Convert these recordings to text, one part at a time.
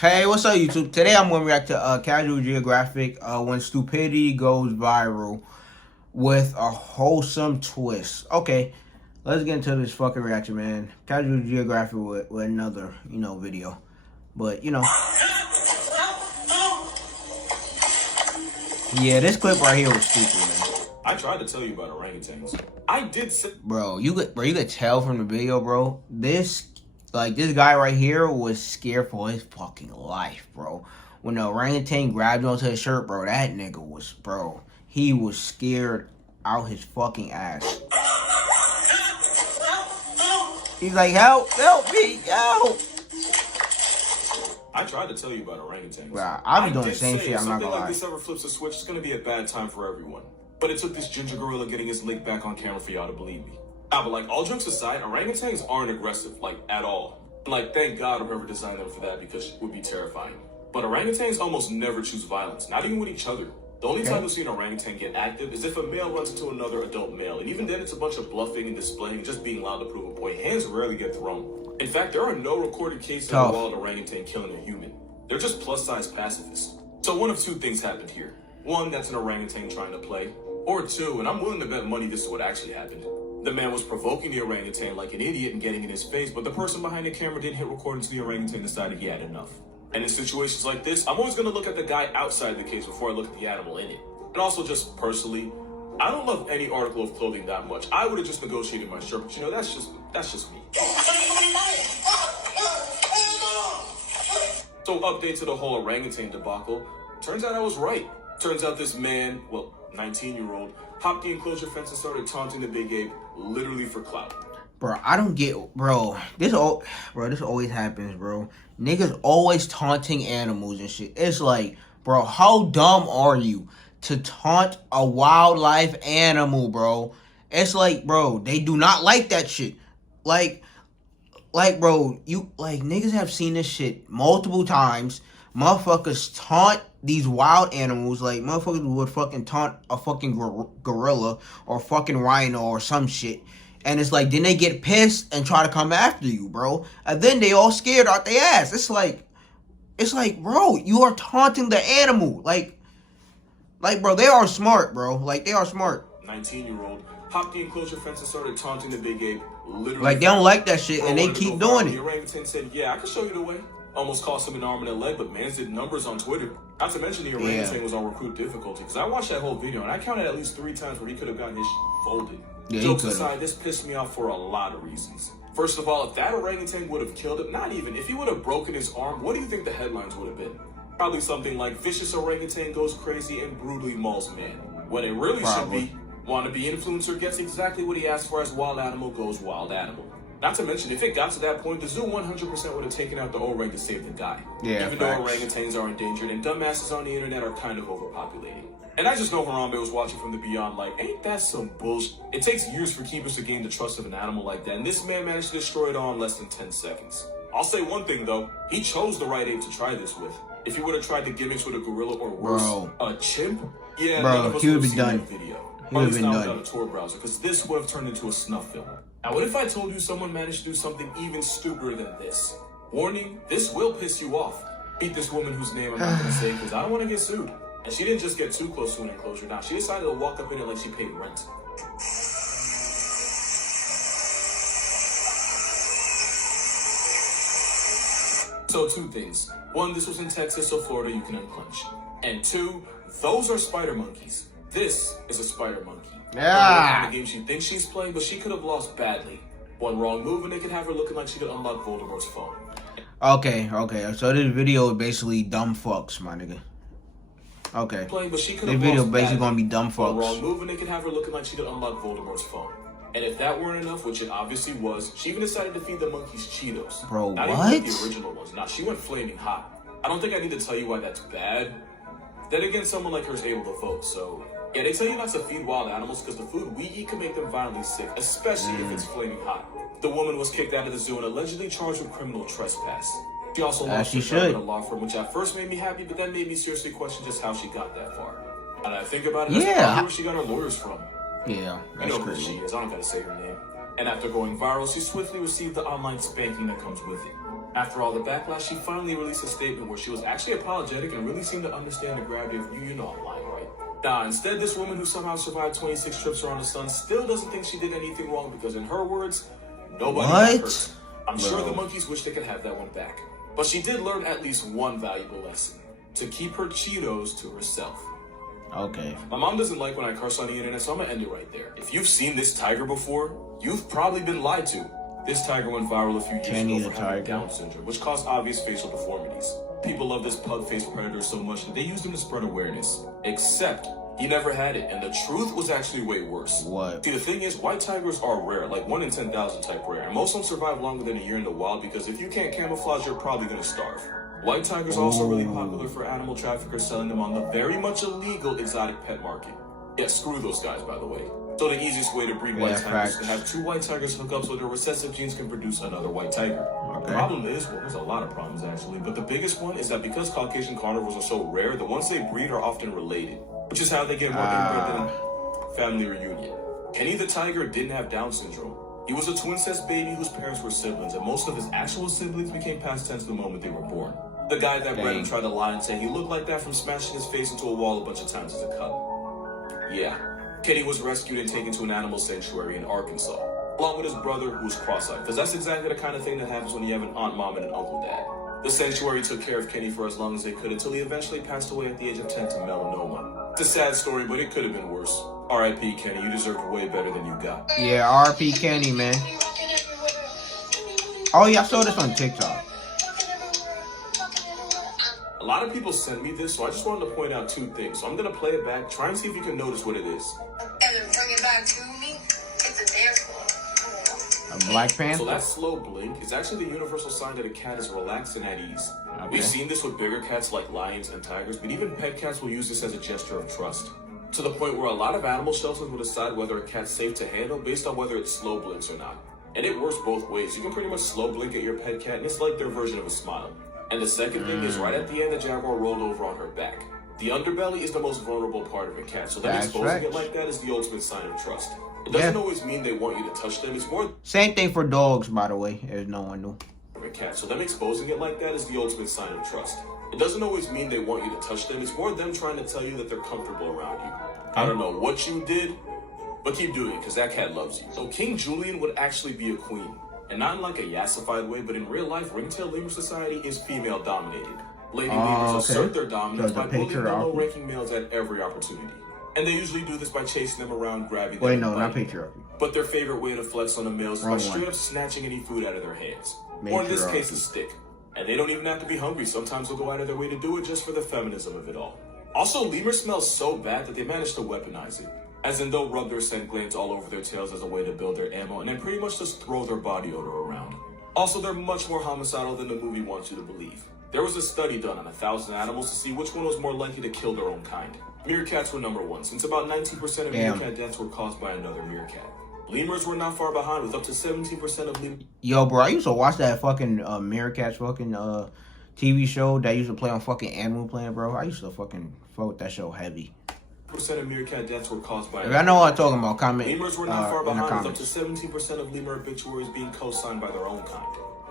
Hey, what's up, YouTube? Today I'm going to react to CasualGeographic when stupidity goes viral with a wholesome twist. Okay, let's get into this fucking reaction, man. CasualGeographic with another, video. But, yeah, this clip right here was stupid, man. I tried to tell you about orangutans. I did say... Bro, you could tell from the video, bro. This guy right here was scared for his fucking life, bro. When the orangutan grabbed onto his shirt, bro, that nigga was, he was scared out his fucking ass. He's like, help me, help. I tried to tell you about orangutans. Bro, I've been doing the same shit, I'm not gonna lie. Something like this ever flips a switch, it's gonna be a bad time for everyone. But it took this ginger gorilla getting his leg back on camera for y'all to believe me. Nah, but like, all jokes aside, orangutans aren't aggressive, like, at all. Like, thank God whoever designed them for that, because it would be terrifying. But orangutans almost never choose violence, not even with each other. The only time you'll see an orangutan get active is if a male runs into another adult male, and even then it's a bunch of bluffing and displaying, just being loud to prove a point. Hands rarely get thrown. In fact, there are no recorded cases of a wild orangutan killing a human. They're just plus-size pacifists. So one of two things happened here. One, that's an orangutan trying to play. Or two, and I'm willing to bet money this is what actually happened. The man was provoking the orangutan like an idiot and getting in his face, but the person behind the camera didn't hit record until the orangutan decided he had enough. And in situations like this, I'm always going to look at the guy outside the case before I look at the animal in it. And also, just personally, I don't love any article of clothing that much. I would have just negotiated my shirt, but that's just me. So update to the whole orangutan debacle. Turns out I was right. Turns out this man, well, 19-year-old, hopped the enclosure fence and started taunting the big ape, literally for clout. Bro, I don't get, this always happens, bro. Niggas always taunting animals and shit. It's like, bro, how dumb are you to taunt a wildlife animal, bro? It's like, bro, they do not like that shit. Like, bro, niggas have seen this shit multiple times. Motherfuckers taunt these wild animals, like, motherfuckers would fucking taunt a fucking gorilla or fucking rhino or some shit. And it's like, then they get pissed and try to come after you, bro. And then they all scared out their ass. It's like, bro, you are taunting the animal. Like, bro, they are smart, bro. Like, they are smart. 19-year-old hopped the enclosure fence and started taunting the big ape, literally. Like, they don't like that shit, and they keep doing it. The orangutan said, yeah, I can show you the way. Almost cost him an arm and a leg, but mans did numbers on Twitter. Not to mention the orangutan was on recruit difficulty, because I watched that whole video, and I counted at least 3 times where he could have gotten his shit folded. Yeah, jokes aside, this pissed me off for a lot of reasons. First of all, if that orangutan would have killed him, not even, if he would have broken his arm, what do you think the headlines would have been? Probably something like, vicious orangutan goes crazy and brutally mauls man. When it really should be, wannabe influencer gets exactly what he asked for as wild animal goes wild animal. Not to mention, if it got to that point, the zoo 100% would have taken out the orang to save the guy. Yeah, even though orangutans are endangered and dumbasses on the internet are kind of overpopulating. And I just know Harambe was watching from the beyond like, ain't that some bullshit? It takes years for keepers to gain the trust of an animal like that, and this man managed to destroy it all in less than 10 seconds. I'll say one thing though, he chose the right ape to try this with. If he would have tried the gimmicks with a gorilla or worse, a chimp, yeah, none of us he would have be done. That video. He would have been done. On a Tor browser, because this would have turned into a snuff film. Now, what if I told you someone managed to do something even stupider than this? Warning, this will piss you off. Meet this woman whose name I'm not going to say because I don't want to get sued. And she didn't just get too close to an enclosure. Now, she decided to walk up in it like she paid rent. So, 2 things. 1, this was in Texas, so Florida, you can unclench. And 2, those are spider monkeys. This is a spider monkey. Yeah. The game she thinks she's playing, but she could have lost badly. One wrong move and they could have her looking like she could unlock Voldemort's phone. Okay. So this video is basically dumb fucks, my nigga. Okay. But she could this have video lost basically badly. gonna be dumb fucks. One wrong move and they could have her looking like she could unlock Voldemort's phone. And if that weren't enough, which it obviously was, she even decided to feed the monkeys Cheetos. Bro, Not what? even the original ones. Nah, she went flaming hot. I don't think I need to tell you why that's bad. Then again, someone like her is able to vote, so... Yeah, they tell you not to feed wild animals because the food we eat can make them violently sick, especially if it's flaming hot. The woman was kicked out of the zoo and allegedly charged with criminal trespass. She also lost her job at a law firm, which at first made me happy, but then made me seriously question just how she got that far. And I think about it, that's probably where she got her lawyers from. Yeah, that's you know crazy. Who she is, I don't gotta say her name. And after going viral, she swiftly received the online spanking that comes with it. After all the backlash, she finally released a statement where she was actually apologetic and really seemed to understand the gravity of you know I'm lying, right? Nah, instead, this woman who somehow survived 26 trips around the sun still doesn't think she did anything wrong because, in her words, nobody got hurt. I'm sure the monkeys wish they could have that one back. But she did learn at least one valuable lesson: to keep her Cheetos to herself. Okay. My mom doesn't like when I curse on the internet, so I'm gonna end it right there. If you've seen this tiger before, you've probably been lied to. This tiger went viral a few years ago for having Down syndrome, which caused obvious facial deformities. People love this pug-faced predator so much that they used him to spread awareness. Except, he never had it, and the truth was actually way worse. What? See, the thing is, white tigers are rare, like 1 in 10,000 type rare, and most of them survive longer than a year in the wild because if you can't camouflage, you're probably gonna starve. White tigers are also really popular for animal traffickers selling them on the very much illegal exotic pet market. Yeah, screw those guys, by the way. So the easiest way to breed white tigers is to have 2 white tigers hook up so their recessive genes can produce another white tiger. The problem is, well, there's a lot of problems actually, but the biggest one is that because Caucasian carnivores are so rare, the ones they breed are often related, which is how they get more inbred than family reunion. Kenny the tiger didn't have Down syndrome. He was a twin-cest baby whose parents were siblings, and most of his actual siblings became past tense the moment they were born. The guy that bred him tried to lie and say he looked like that from smashing his face into a wall a bunch of times as a cub. Yeah. Kenny was rescued and taken to an animal sanctuary in Arkansas, along with his brother who was cross-eyed, because that's exactly the kind of thing that happens when you have an aunt, mom, and an uncle, dad. The sanctuary took care of Kenny for as long as they could until he eventually passed away at the age of 10 to melanoma. It's a sad story, but it could have been worse. R.I.P. Kenny, you deserved way better than you got. Yeah, R.I.P. Kenny, man. Oh yeah, I saw this on TikTok. A lot of people sent me this, so I just wanted to point out 2 things. So I'm gonna play it back, try and see if you can notice what it is. And then bring it back to me. It's a dance floor. A Black Panther? So that slow blink is actually the universal sign that a cat is relaxed and at ease. We've seen this with bigger cats like lions and tigers, but even pet cats will use this as a gesture of trust. To the point where a lot of animal shelters will decide whether a cat's safe to handle based on whether it slow blinks or not. And it works both ways. You can pretty much slow blink at your pet cat, and it's like their version of a smile. And the second thing is, right at the end, the jaguar rolled over on her back. The underbelly is the most vulnerable part of a cat, so them exposing it like that is the ultimate sign of trust. It doesn't always mean they want you to touch them. It's more... Same thing for dogs, by the way, as no one knew. A cat, so them exposing it like that is the ultimate sign of trust. It doesn't always mean they want you to touch them. It's more them trying to tell you that they're comfortable around you. I don't know what you did, but keep doing it, because that cat loves you. So King Julian would actually be a queen. And not in like a yassified way, but in real life, ringtail lemur society is female dominated. Lady lemurs assert their dominance by bullying the low-ranking males at every opportunity. And they usually do this by chasing them around, grabbing them. Wait, no, not patriarchy. But their favorite way to flex on the males is by straight up snatching any food out of their hands. Or in this case, a stick. And they don't even have to be hungry. Sometimes they'll go out of their way to do it just for the feminism of it all. Also, lemurs smell so bad that they managed to weaponize it. As in, they'll rub their scent glands all over their tails as a way to build their ammo, and then pretty much just throw their body odor around. Also, they're much more homicidal than the movie wants you to believe. There was a study done on 1,000 animals to see which one was more likely to kill their own kind. Meerkats were number 1, since about 19% of meerkat deaths were caused by another meerkat. Lemurs were not far behind, with up to 17% of lemurs. Yo, bro, I used to watch that fucking Meerkats fucking TV show that used to play on fucking Animal Planet, bro. I used to fucking fuck with that show heavy. Percent of meerkat deaths were caused by... If I know what I'm talking about, comment lemurs were not far behind, with up to 17% of lemur obituaries being co-signed by their own kind.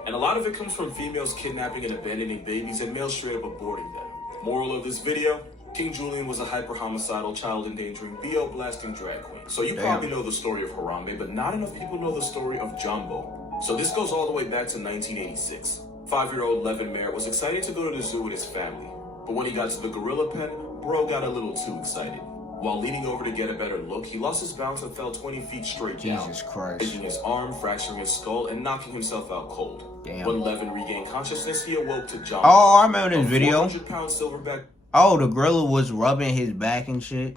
And a lot of it comes from females kidnapping and abandoning babies and males straight up aborting them. Moral of this video, King Julian was a hyper-homicidal, child-endangering, BO-blasting drag queen. So you probably know the story of Harambe, but not enough people know the story of Jumbo. So this goes all the way back to 1986. 5-year-old Levin Merritt was excited to go to the zoo with his family. But when he got to the gorilla pen, bro got a little too excited. While leaning over to get a better look, he lost his balance and fell 20 feet straight down, breaking his arm, fracturing his skull, and knocking himself out cold. When Levin regained consciousness, he awoke to John. Oh, I remember this video. 400-pound silverback. Oh, the gorilla was rubbing his back and shit.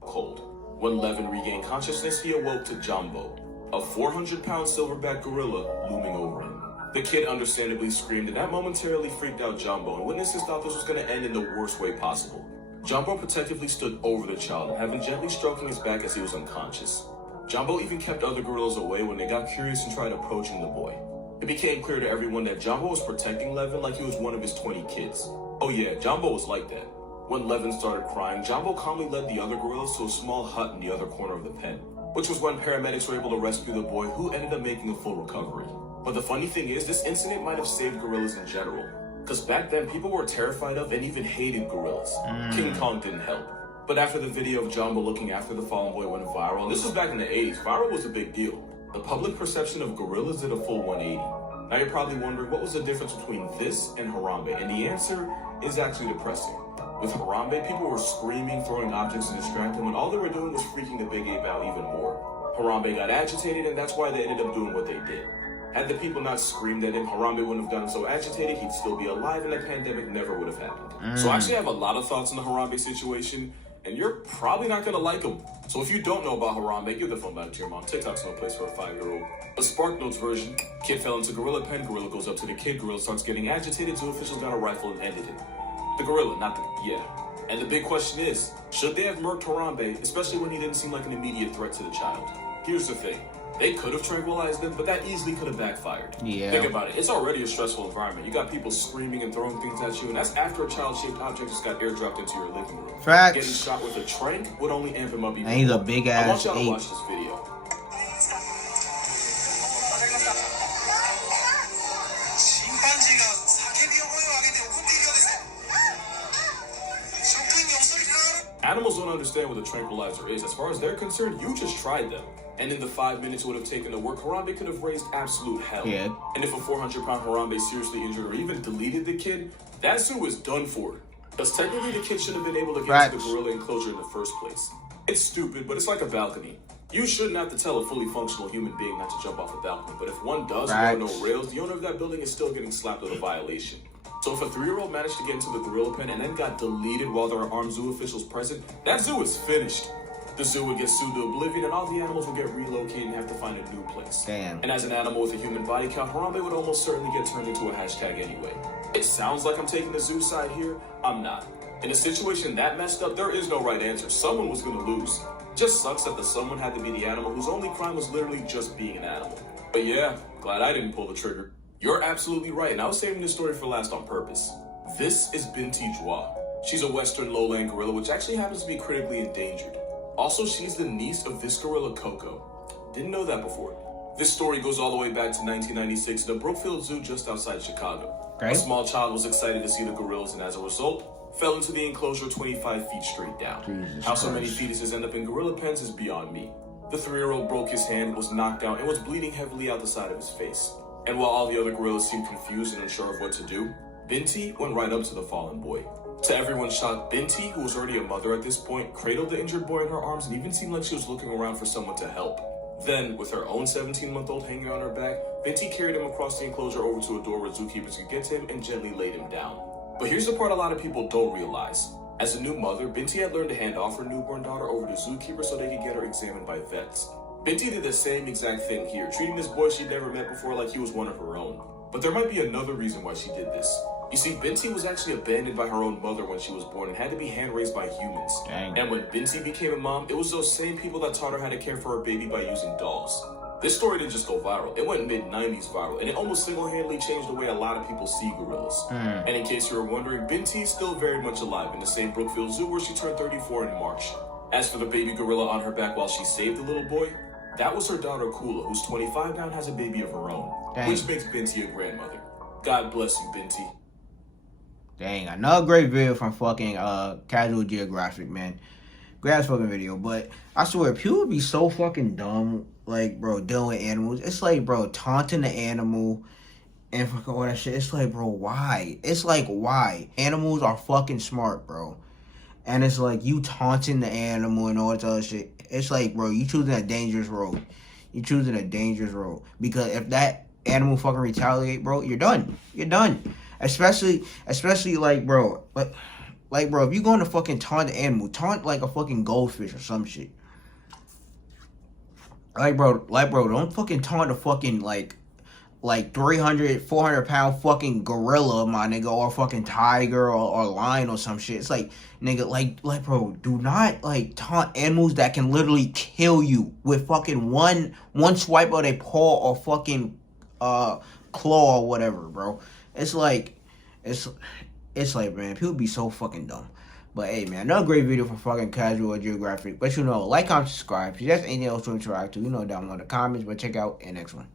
Cold. When Levin regained consciousness, he awoke to Jumbo, a 400-pound silverback gorilla looming over him. The kid understandably screamed, and that momentarily freaked out Jumbo, and witnesses thought this was going to end in the worst way possible. Jumbo protectively stood over the child, having gently stroking his back as he was unconscious. Jumbo even kept other gorillas away when they got curious and tried approaching the boy. It became clear to everyone that Jumbo was protecting Levin like he was one of his 20 kids. Oh yeah, Jumbo was like that. When Levin started crying, Jumbo calmly led the other gorillas to a small hut in the other corner of the pen, which was when paramedics were able to rescue the boy, who ended up making a full recovery. But the funny thing is, this incident might have saved gorillas in general. Because back then, people were terrified of and even hated gorillas. King Kong didn't help. But after the video of Jumbo looking after the fallen boy went viral, and this was back in the 80s, viral was a big deal. The public perception of gorillas did a full 180. Now you're probably wondering, what was the difference between this and Harambe? And the answer is actually depressing. With Harambe, people were screaming, throwing objects to distract them, when all they were doing was freaking the big ape out even more. Harambe got agitated, and that's why they ended up doing what they did. Had the people not screamed at him, Harambe wouldn't have gotten so agitated, he'd still be alive, and the pandemic never would have happened. So I actually have a lot of thoughts on the Harambe situation, and you're probably not gonna like them. So if you don't know about Harambe, give the phone back to your mom. TikTok's no place for a 5-year-old. A SparkNotes version, kid fell into gorilla pen, gorilla goes up to the kid, gorilla starts getting agitated, zoo officials got a rifle and ended it. The gorilla, not the, yeah. And the big question is, should they have murked Harambe, especially when he didn't seem like an immediate threat to the child? Here's the thing. They could have tranquilized them, but that easily could have backfired. Yeah. Think about it. It's already a stressful environment. You got people screaming and throwing things at you, and that's after a child-shaped object just got airdropped into your living room. Facts. Getting shot with a trank would only amp him up even And he's a more. big I want ass y'all to ape. watch this video. Animals don't understand what a tranquilizer is. As far as they're concerned, you just tried them. And in the 5 minutes it would have taken to work, Harambe could have raised absolute hell. Yeah. And if a 400-pound Harambe seriously injured or even deleted the kid, that zoo is done for. Because technically the kid shouldn't have been able to get to the gorilla enclosure in the first place. It's stupid, but it's like a balcony. You shouldn't have to tell a fully functional human being not to jump off a balcony. But if one does, and there are no rails, the owner of that building is still getting slapped with a violation. So if a 3-year-old managed to get into the gorilla pen and then got deleted while there are armed zoo officials present, that zoo is finished. The zoo would get sued to oblivion and all the animals would get relocated and have to find a new place. Damn. And as an animal with a human body count, Harambe would almost certainly get turned into a hashtag anyway. It sounds like I'm taking the zoo side here. I'm not. In a situation that messed up, there is no right answer. Someone was gonna lose. Just sucks that the someone had to be the animal whose only crime was literally just being an animal. But yeah, glad I didn't pull the trigger. You're absolutely right, and I was saving this story for last on purpose. This is Binti Jua. She's a western lowland gorilla, which actually happens to be critically endangered. Also, she's the niece of this gorilla, Coco. Didn't know that before. This story goes all the way back to 1996 at the Brookfield Zoo just outside Chicago. Okay. A small child was excited to see the gorillas, and as a result, fell into the enclosure 25 feet straight down. Jesus How so many Christ. fetuses end up in gorilla pens is beyond me. The 3-year-old broke his hand, was knocked out, and was bleeding heavily out the side of his face. And while all the other gorillas seemed confused and unsure of what to do, Binti went right up to the fallen boy. To everyone's shock, Binti, who was already a mother at this point, cradled the injured boy in her arms and even seemed like she was looking around for someone to help. Then, with her own 17-month-old hanging on her back, Binti carried him across the enclosure over to a door where zookeepers could get to him and gently laid him down. But here's the part a lot of people don't realize. As a new mother, Binti had learned to hand off her newborn daughter over to zookeepers so they could get her examined by vets. Binti did the same exact thing here, treating this boy she'd never met before like he was one of her own. But there might be another reason why she did this. You see, Binti was actually abandoned by her own mother when she was born and had to be hand-raised by humans. Dang. And when Binti became a mom, it was those same people that taught her how to care for her baby by using dolls. This story didn't just go viral, it went mid-90s viral, and it almost single-handedly changed the way a lot of people see gorillas. And in case you were wondering, Binti is still very much alive in the same Brookfield Zoo where she turned 34 in March. As for the baby gorilla on her back while she saved the little boy, that was her daughter Kula, who's 25 now and has a baby of her own, which makes Binti a grandmother. God bless you, Binti. Dang, another great video from fucking CasualGeographic, man. Great ass fucking video, but I swear, people be so fucking dumb, like, bro, dealing with animals. It's like, bro, taunting the animal and fucking all that shit. It's like, bro, why? It's like, why? Animals are fucking smart, bro. And it's like, you taunting the animal and all that other shit. It's like, bro, you choosing a dangerous road. You choosing a dangerous road. Because if that animal fucking retaliate, bro, you're done. You're done. Especially like, bro, like, bro, if you going to fucking taunt the animal, taunt like a fucking goldfish or some shit. Like, bro, don't fucking taunt a fucking, like 300, 400 pound fucking gorilla, my nigga, or fucking tiger or lion or some shit. It's like, nigga, like, bro, do not, like, taunt animals that can literally kill you with fucking one swipe of their paw or fucking, claw or whatever, bro. It's like, man, people be so fucking dumb. But hey, man, another great video from fucking CasualGeographic. But you know, like, comment, subscribe. If you have anything else to interact to, you know, down below in the comments. But check out the next one.